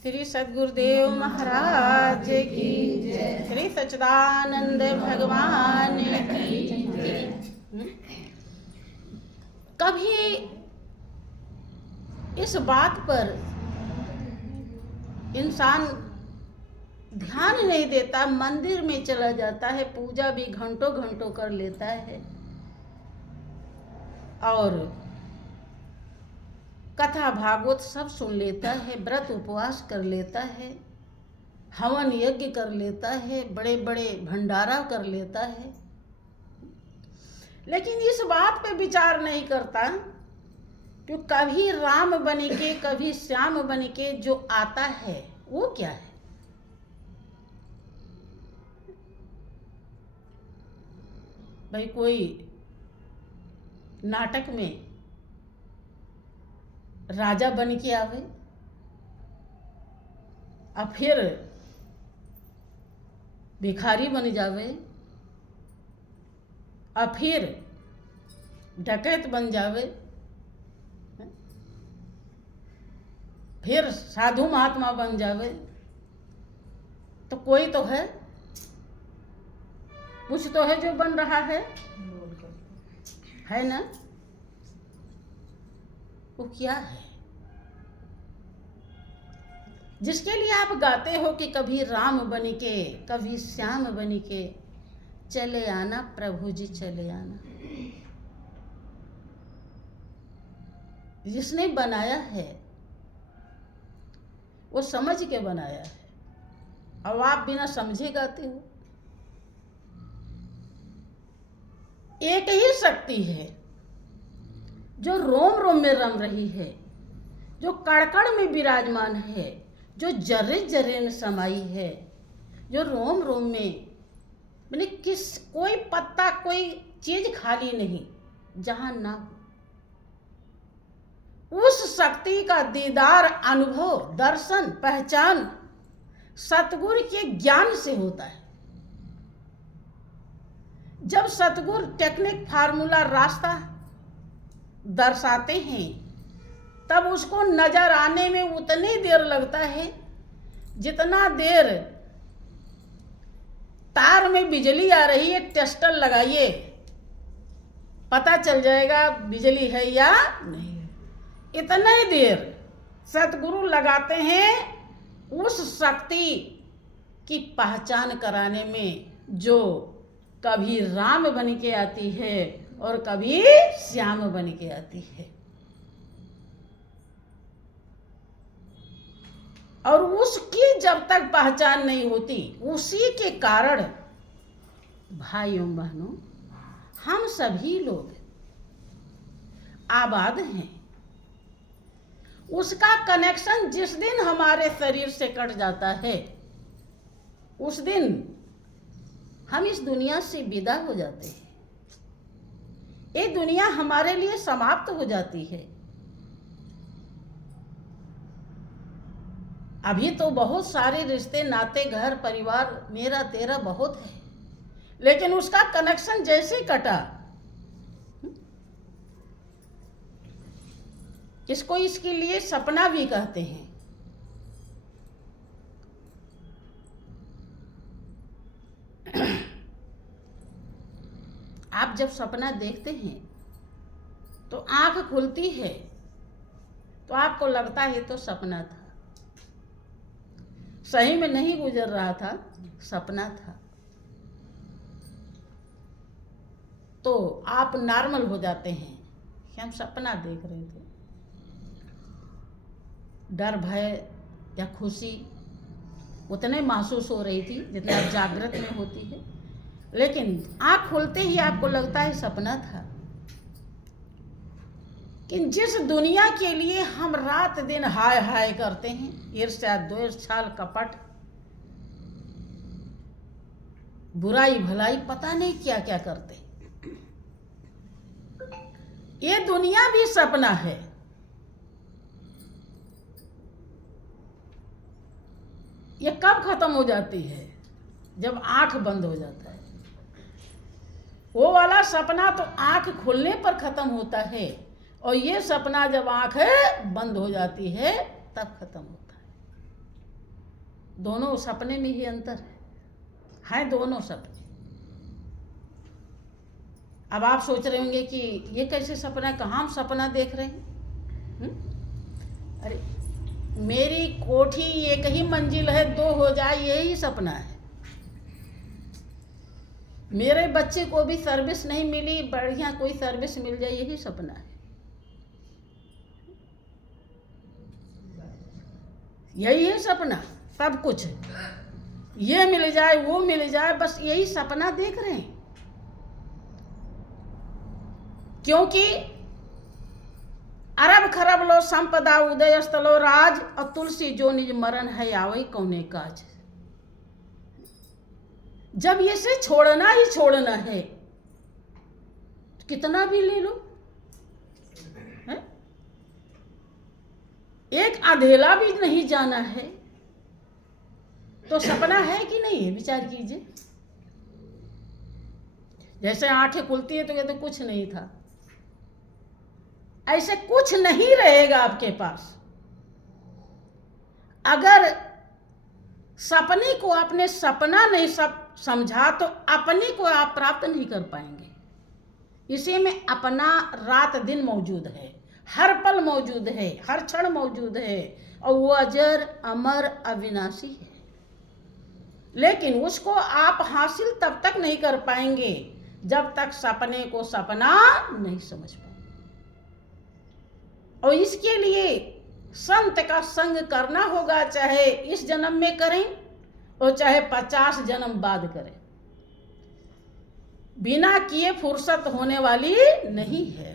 श्री सद्गुरुदेव महाराज की जय। श्री सच्चिदानंद भगवान की जय। कभी इस बात पर इंसान ध्यान नहीं देता, मंदिर में चला जाता है, पूजा भी घंटों घंटों कर लेता है और कथा भागवत सब सुन लेता है, व्रत उपवास कर लेता है, हवन यज्ञ कर लेता है, बड़े बड़े भंडारा कर लेता है, लेकिन इस बात पे विचार नहीं करता कि कभी राम बन के कभी श्याम बन के जो आता है वो क्या है। भाई कोई नाटक में राजा बन के आवे और फिर भिखारी बन जावे और फिर डकैत बन जावे, फिर साधु महात्मा बन जावे, तो कोई तो है, कुछ तो है जो बन रहा है ना। वो क्या है जिसके लिए आप गाते हो कि कभी राम बन के कभी श्याम बन के चले आना प्रभु जी चले आना। जिसने बनाया है वो समझ के बनाया है, अब आप बिना समझे गाते हो। एक ही शक्ति है जो रोम रोम में रम रही है, जो कड़कड़ में विराजमान है, जो जर्रे जर्रे में समाई है, जो रोम रोम में मैंने कोई पत्ता कोई चीज खाली नहीं जहां ना हो। उस शक्ति का दीदार अनुभव दर्शन पहचान सतगुरु के ज्ञान से होता है। जब सतगुरु टेक्निक फार्मूला रास्ता दर्शाते हैं तब उसको नजर आने में उतनी देर लगता है जितना देर तार में बिजली आ रही है, टेस्टर लगाइए पता चल जाएगा बिजली है या नहीं। इतना ही देर सतगुरु लगाते हैं उस शक्ति की पहचान कराने में जो कभी राम बन के आती है और कभी श्याम बन के आती है। और उसकी जब तक पहचान नहीं होती, उसी के कारण भाइयों बहनों हम सभी लोग आबाद हैं। उसका कनेक्शन जिस दिन हमारे शरीर से कट जाता है उस दिन हम इस दुनिया से विदा हो जाते हैं। ये दुनिया हमारे लिए समाप्त हो जाती है। अभी तो बहुत सारे रिश्ते नाते घर परिवार मेरा तेरा बहुत है, लेकिन उसका कनेक्शन जैसे कटा, इसको इसके लिए सपना भी कहते हैं। आप जब सपना देखते हैं तो आंख खुलती है तो आपको लगता है तो सपना था, सही में नहीं गुजर रहा था, सपना था। तो आप नॉर्मल हो जाते हैं कि हम सपना देख रहे थे। डर भय या खुशी उतने महसूस हो रही थी जितना आप जागृत में होती है, लेकिन आँख खोलते ही आपको लगता है सपना था। कि जिस दुनिया के लिए हम रात दिन हाय हाय करते हैं, ईर्ष्या द्वेष छल कपट बुराई भलाई पता नहीं क्या क्या करते, ये दुनिया भी सपना है। ये कब खत्म हो जाती है? जब आंख बंद हो जाता है। वो वाला सपना तो आंख खुलने पर खत्म होता है, और ये सपना जब आंख बंद हो जाती है तब खत्म होता है। दोनों सपने में ही अंतर है दोनों सपने। अब आप सोच रहे होंगे कि ये कैसे सपना है, कहाँ हम सपना देख रहे हैं? अरे मेरी कोठी एक ही मंजिल है, 2 हो जाए यही सपना है। मेरे बच्चे को भी सर्विस नहीं मिली, बढ़िया कोई सर्विस मिल जाए यही सपना है। यही है सपना, सब कुछ ये मिल जाए वो मिल जाए, बस यही सपना देख रहे हैं। क्योंकि अरब खरब लो संपदा उदय स्थलो राज, और तुलसी जो निज मरण है आवई कौने काज। जब ये से छोड़ना ही छोड़ना है तो कितना भी ले लो, है? एक अधेला भी नहीं जाना है तो सपना है कि नहीं है, विचार कीजिए। जैसे आंखें खुलती है तो कहते कुछ नहीं था, ऐसे कुछ नहीं रहेगा आपके पास। अगर सपने को आपने सपना नहीं समझा तो अपने को आप प्राप्त नहीं कर पाएंगे। इसी में अपना रात दिन मौजूद है, हर पल मौजूद है, हर क्षण मौजूद है, और वो अजर अमर अविनाशी है। लेकिन उसको आप हासिल तब तक नहीं कर पाएंगे जब तक सपने को सपना नहीं समझ पाएंगे। और इसके लिए संत का संग करना होगा, चाहे इस जन्म में करें और चाहे 50 जन्म बाद करें। बिना किए फुर्सत होने वाली नहीं है।